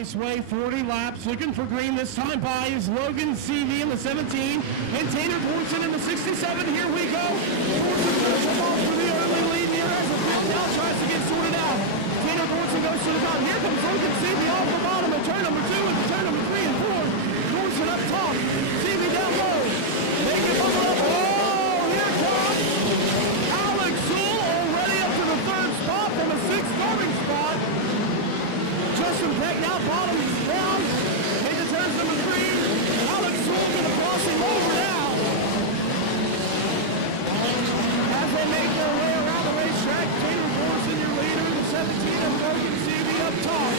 Raceway, 40 laps, looking for green this time by is Logan CV in the 17, and Tanner Thorson in the 67. Here we go. Thorson goes off for the early lead here as the field now tries to get sorted out. Tanner Thorson goes to the top. Here comes Logan CV off the bottom at turn number 2 and turn number 3 and 4. Thorson up top, CV down low. They get bubble up. Oh, here comes Alex Sewell already up to the 3rd spot from a 6th starting spot. Justin Peck now bottom down. Into turns number 3. Alex Sewell going to cross him over now. As they make their way around the racetrack, Taylor Thorson, your leader, the 17 of Logan CV up top.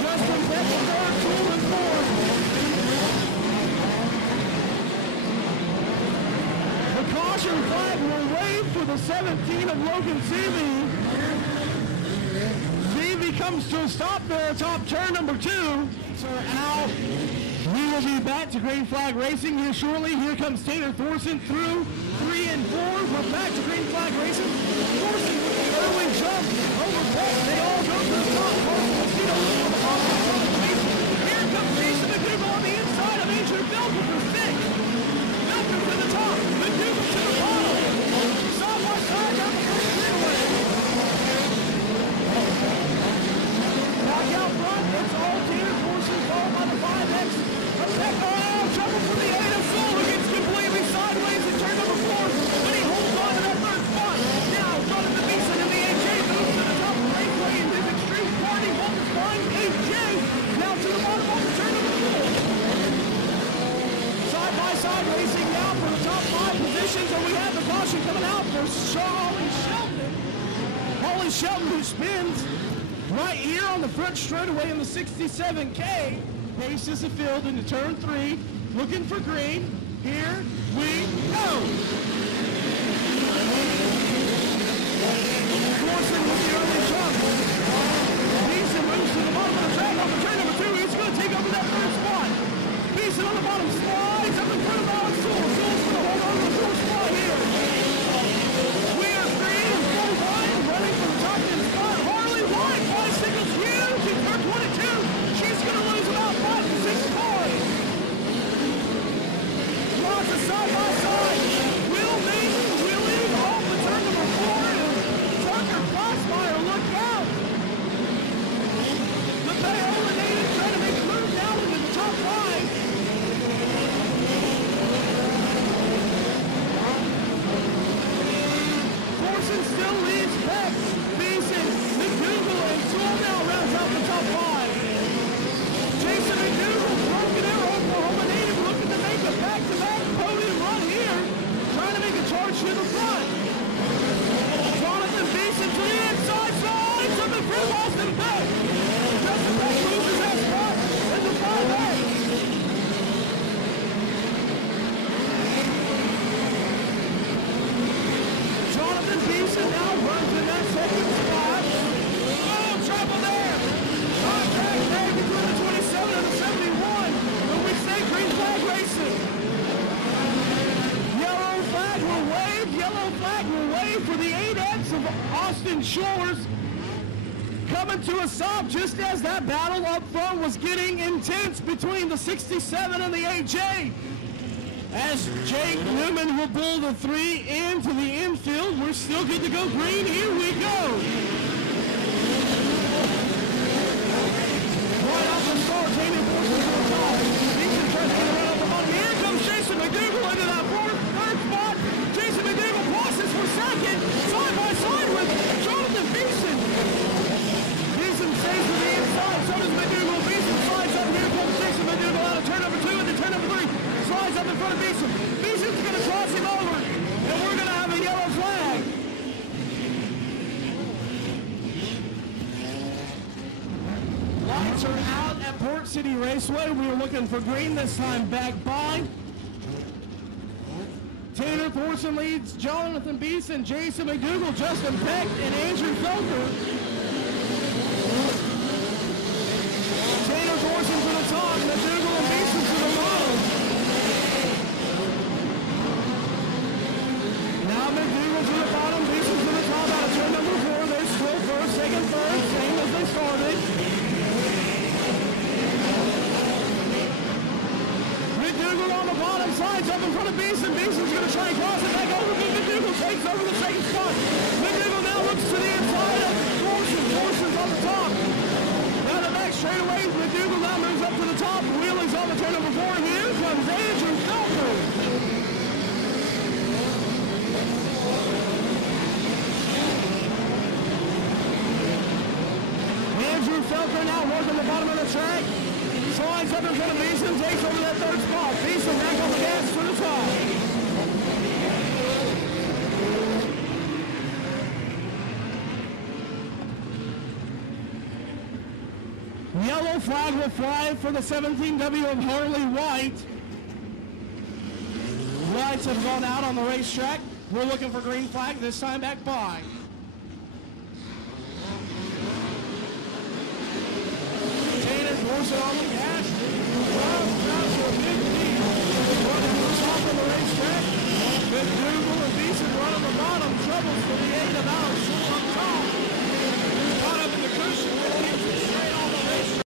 Justin Peck in 3rd, 2 and 4. The caution flag will wave for the 17 of Logan CV. Comes to a stop there atop turn number 2. So Al, we will be back to green flag racing here shortly. Here comes Tanner Thorson through 3 and 4. We're back to green flag racing. Thorson with the early jump over Peck. They all go to the top. Here comes Jason McDougal on the inside of Andrew Felker for 6. Felker to the top. McDougal to the bottom. Side by side down the first straightaway. Out front, it's all Tanner Thorson, followed by the 5X. Oh, trouble for the 8 of Sewell, who gets completely sideways in turn number 4, but he holds on to that 3rd spot. Now, Jonathan Beeson in the AJ moves to the top of Raceway and his extreme party holds behind AJ. Now to the bottom of turn number 4. Side-by-side racing now for the top 5 positions, and we have the caution coming out for Holly Shelton. Holly Shelton, who spins right here on the front straightaway in the 67K, paces the field into turn 3, looking for green. Here we go. Thorson with the early jump. Beeson moves to the bottom of the track off of turn number 2. He's going to take over that 3rd spot. Beeson on the bottom slides up in front of Alex Sewell. Sewell's going to hold on to the 4th spot here. We are 3 and 4 wide, running for the top 10 spot. Wide signals huge in turn 22. She's going to lose about 5 to 6 cars. Lots of side by side. Will Mason wheeling off the turn number 4. And Tucker Glassmeyer, look out. Mateo Renee trying to make a move down into the top 5. Thorson still leads Peck. Beeson, McDougal, and Sewell now rounds out the top 5. Jason McDougal, Broken Arrow, Oklahoma native, looking to make a back-to-back podium run here, trying to make a charge to the front. Jonathan Beeson to the inside, slides up in front of Austin Peck. Justin Peck loses that spot in the 5A. Jonathan Beeson now runs in that 2nd spot. Oh, trouble there. Contact there between the 27 and the 71. But we say green flag racing. Yellow flag will wave. Yellow flag will wave for the 8X of Austin Shores. Coming to a stop just as that battle up front was getting intense between the 67 and the AJ. As Jake Newman will pull the 3 into the infield, we're still good to go green. Here we go. Right off the start, Tanner Thorson to the top. Beeson trying to get right off the bottom. Here comes Jason McDougal into that 3rd spot. Jason McDougal passes for 2nd, side by side with Jonathan Beeson. Beeson stays to the inside, so does McDougal. Beeson slides up. Here comes Jason McDougal out of turn number 2 into turn number 3. Slides up in front of Beeson. Beeson's going to cross him over, and we're going to have a yellow flag. Lights are out at Port City Raceway. We are looking for green this time back by. Tanner Thorson leads Jonathan Beeson, Jason McDougal, Justin Peck, and Andrew Felker. Tanner Thorson to the top, McDougal and Beeson to the bottom. Now McDougal to the bottom, Beeson to the top out of turn number 4. They're still 1st, 2nd, 3rd, same as they started. slides up in front of Beeson. Beeson's going to try and cross it back over, but McDougal takes over the second spot. McDougal now looks to the inside of Thorson. Thorson's on the top. Down the back straightaway, McDougal now moves up to the top. Wheeling's on the turn number 4. Here comes Andrew Felker. Andrew Felker now working the bottom of the track. Slides up in front of Beeson, takes over that third spot. Beeson back on the gas to the top. Yellow flag will fly for the 17W of Harley White. Lights have gone out on the racetrack. We're looking for green flag, this time back by. Thorson on the gas. Down to a big lead. Running the top of the racetrack. McDougal and Beeson running the bottom. Troubles for the 8 of Alex up top. Caught up in the cushion. Keeps it straight on the racetrack.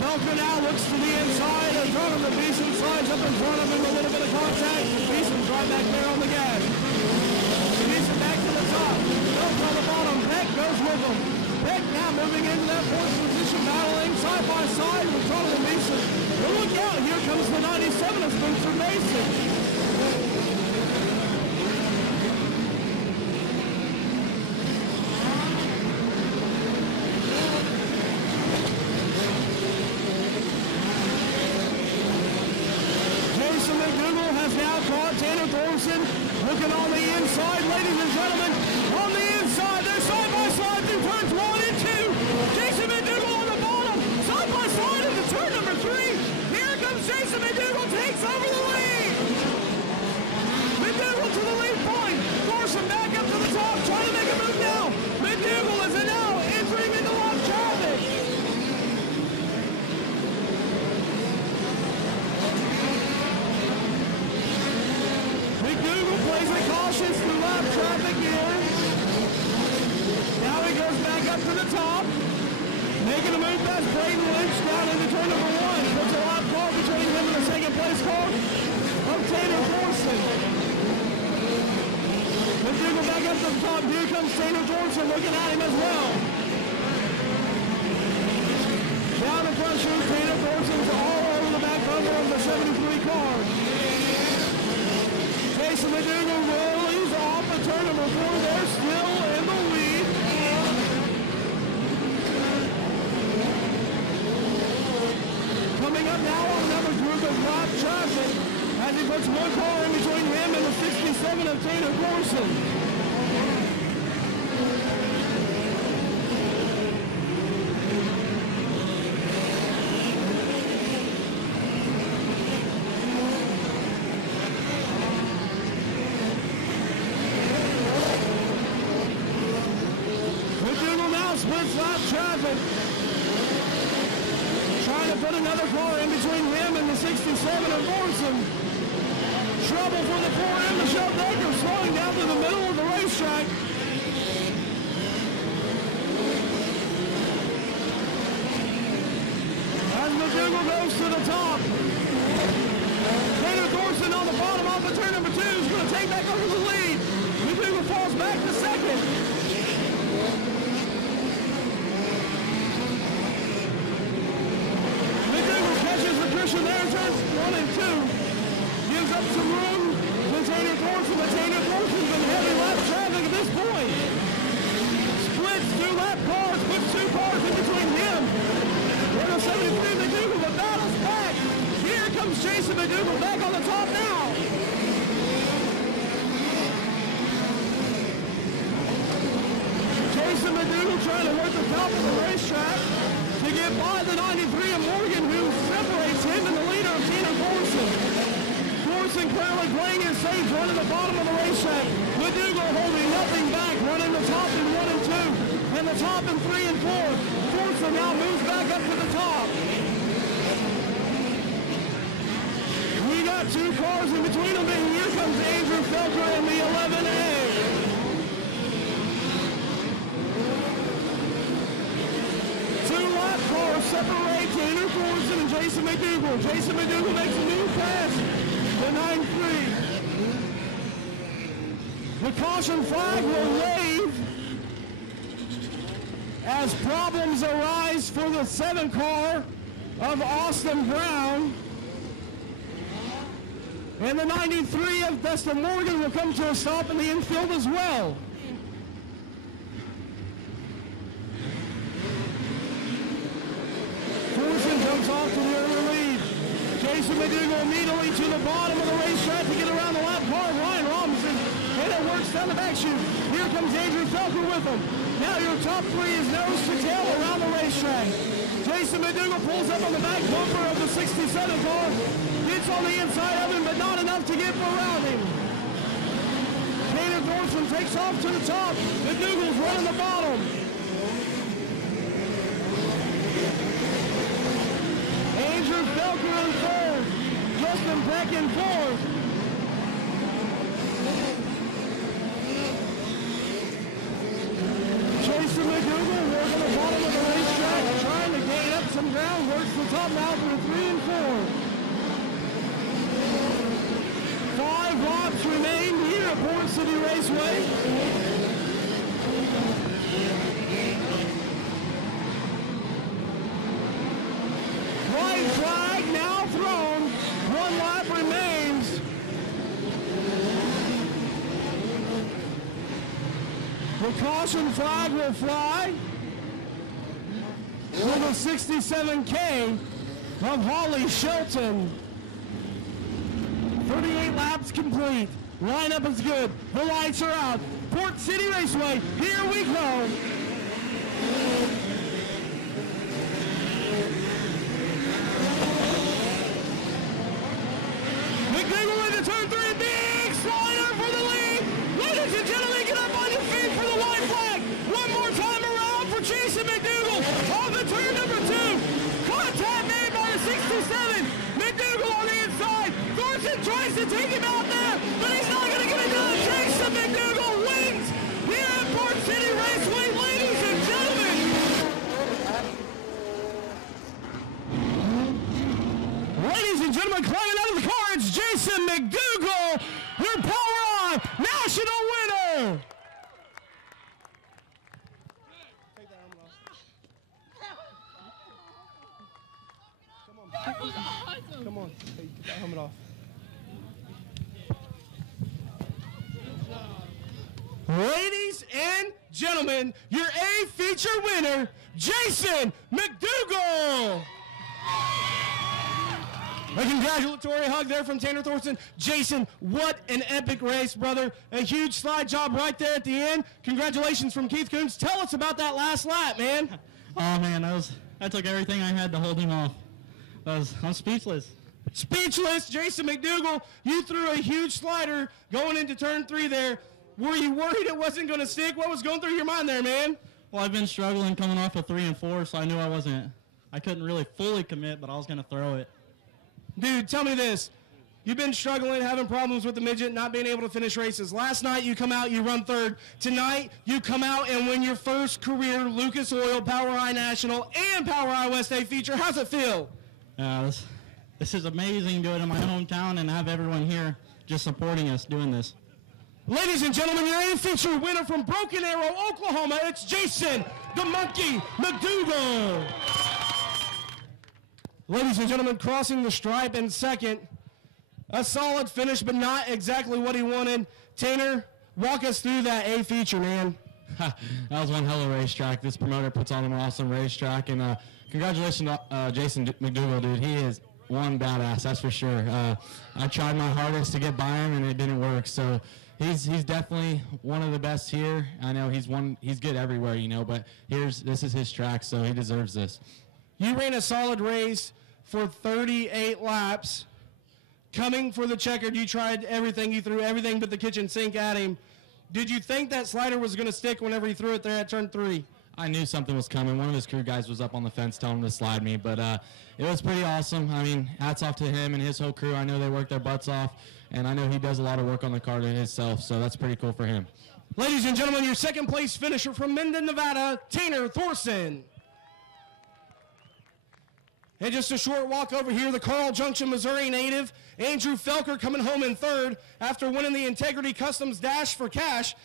Felker now looks to the inside and front of the Beeson slides up in front of him. A little bit of contact. Beeson's right back there on the gas. Beeson back to the top. Felker on the bottom. Peck goes with him. Peck now moving into that fourth position, battling side by side with Charlie Beeson. Well, look out. Here comes the 97 of Spencer Mason. Looking on the inside, ladies and gentlemen, on the inside, they're side by side through turns 1 and 2. Jason McDougal on the bottom, side by side into turn number 3. Here comes Jason McDougal, takes over the lead. McDougal to the lead point. Thorson back up to the top, trying to make a move now. McDougal is now entering into lock traffic. McDougal plays it cautious through lap traffic here. Now he goes back up to the top. Making a move past Braden Lynch down into turn number 1. Puts a lap car between him and the second place car of Tanner Thorson. McDougal back up to the top. Here comes Tanner Thorson looking at him as well. Down the front shoes, Tanner Thorson's all over the back bumper of the 73 car. Jason McDougal rolls off at turn number 4. They're still in the lead. Coming up now on another group of lap traffic as he puts one car in between him and the 67 of Tanner Thorson. Splits lap traffic. Trying to put another car in between him and the 67 of Thorson. Trouble for the 4M, Michelle Decker slowing down to the middle of the racetrack. As McDougal goes to the top. Tanner Thorson on the bottom off of turn number 2 is going to take back over the lead. McDougal falls back to second. There turns 1 and 2. Gives up some room to Tanner Thorson, but Tanner Thorson's been heavy lap traffic at this point. Splits 2 lap cars, puts 2 cars in between him. We're the 73 McDougal, but battles back. Here comes Jason McDougal back on the top now. Jason McDougal trying to work the top of the racetrack to get by the 93 of Morgan, who separates him and the leader of Tanner Thorson. Thorson clearly playing it safe, running the bottom of the racetrack. McDougal holding nothing back, running the top in 1 and 2, and the top in 3 and 4. Thorson now moves back up to the top. We got 2 cars in between them, and here comes Andrew Felker in the 11A. 11 Jason McDougal. Jason McDougal makes a new pass to 9-3. The caution flag will wave as problems arise for the 7 car of Austin Brown. And the 93 of Dustin Morgan will come to a stop in the infield as well. Thorson jumps off to the early lead. Jason McDougal immediately to the bottom of the racetrack to get around the lap car. Ryan Robinson, and it works down the back chute. Here comes Andrew Felker with him. Now your top 3 is nose to tail around the racetrack. Jason McDougal pulls up on the back bumper of the 67 car. Gets on the inside of him, but not enough to get around him. Tanner Thorson takes off to the top. McDougal's running the bottom. Andrew Felker in third. Justin Peck in fourth. Jason McDougal working the bottom of the racetrack, trying to gain up some ground. Works the top now for 3 and 4. 5 laps remain here at Port City Raceway. White flag now thrown. 1 lap remains. The caution flag will fly for the 67K of Holly Shelton. 38 laps complete. Lineup is good. The lights are out. Port City Raceway, here we go. McDougal into turn 3, big slider for the lead. Ladies and gentlemen, get up on your feet for the white flag. One more time around for Jason McDougal. Off the turn number 2. Contact made by the 67. McDougal on the inside. Thorson tries to take him out there, but he's not going to get it done. Jason McDougal wins here at Port City Raceway, ladies and gentlemen. Ladies and gentlemen, climbing out of the car, it's Jason McDougal, your POWRi national winner. Take that helmet off. Come on. Come on. Hey, get that helmet off. Ladies and gentlemen, your A feature winner, Jason McDougal. A congratulatory hug there from Tanner Thorson. Jason, what an epic race, brother. A huge slide job right there at the end. Congratulations from Keith Coons. Tell us about that last lap, man. Oh, man, that took everything I had to hold him off. I'm speechless. Speechless. Jason McDougal, you threw a huge slider going into turn 3 there. Were you worried it wasn't going to stick? What was going through your mind there, man? Well, I've been struggling coming off of 3 and 4, so I knew I couldn't really fully commit, but I was going to throw it. Dude, tell me this. You've been struggling, having problems with the midget, not being able to finish races. Last night, you come out, you run 3rd. Tonight, you come out and win your first career Lucas Oil POWRi National and POWRi West A feature. How's it feel? This is amazing, doing it in my hometown and have everyone here just supporting us doing this. Ladies and gentlemen, your A feature winner from Broken Arrow, Oklahoma, it's Jason the Monkey McDougal. Ladies and gentlemen, crossing the stripe in second. A solid finish, but not exactly what he wanted. Tanner, walk us through that A feature, man. That was one hell of a racetrack. This promoter puts on an awesome racetrack, and congratulations to Jason McDougal, dude. He is one badass, that's for sure. I tried my hardest to get by him, and it didn't work. So he's definitely one of the best here. I know he's good everywhere, you know, but this is his track, so he deserves this. You ran a solid race for 38 laps. Coming for the checkered, you tried everything. You threw everything but the kitchen sink at him. Did you think that slider was going to stick whenever he threw it there at turn 3? I knew something was coming. One of his crew guys was up on the fence telling him to slide me, but it was pretty awesome. I mean, hats off to him and his whole crew. I know they worked their butts off, and I know he does a lot of work on the car to himself, so that's pretty cool for him. Ladies and gentlemen, your second place finisher from Minden, Nevada, Tanner Thorson. And just a short walk over here, the Carl Junction, Missouri native, Andrew Felker, coming home in third after winning the Integrity Customs Dash for Cash.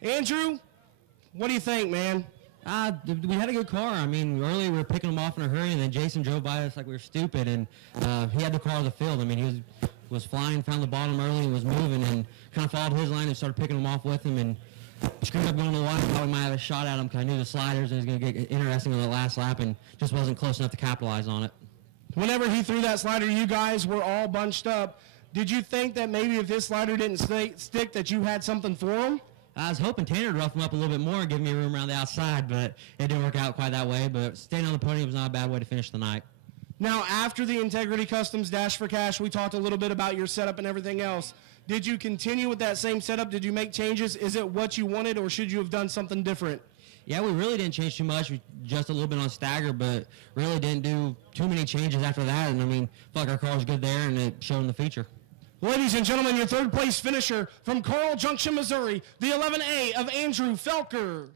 Andrew, what do you think, man? We had a good car. I mean, earlier we were picking him off in a hurry, and then Jason drove by us like we were stupid, and he had the car of the field. I mean, he was flying, found the bottom early, and was moving, and kind of followed his line and started picking him off with him, and screwed up going to the wide. I probably might have a shot at him because I knew the sliders, and it was going to get interesting on the last lap, and just wasn't close enough to capitalize on it. Whenever he threw that slider, you guys were all bunched up. Did you think that maybe if his slider didn't stick that you had something for him? I was hoping Tanner would rough him up a little bit more and give me room around the outside, but it didn't work out quite that way. But staying on the podium was not a bad way to finish the night. Now, after the Integrity Customs Dash for Cash, we talked a little bit about your setup and everything else. Did you continue with that same setup? Did you make changes? Is it what you wanted, or should you have done something different? Yeah, we really didn't change too much. We just a little bit on stagger, but really didn't do too many changes after that. And, I mean, I felt like our car was good there, and it showed in the feature. Ladies and gentlemen, your third-place finisher from Carl Junction, Missouri, the 11A of Andrew Felker.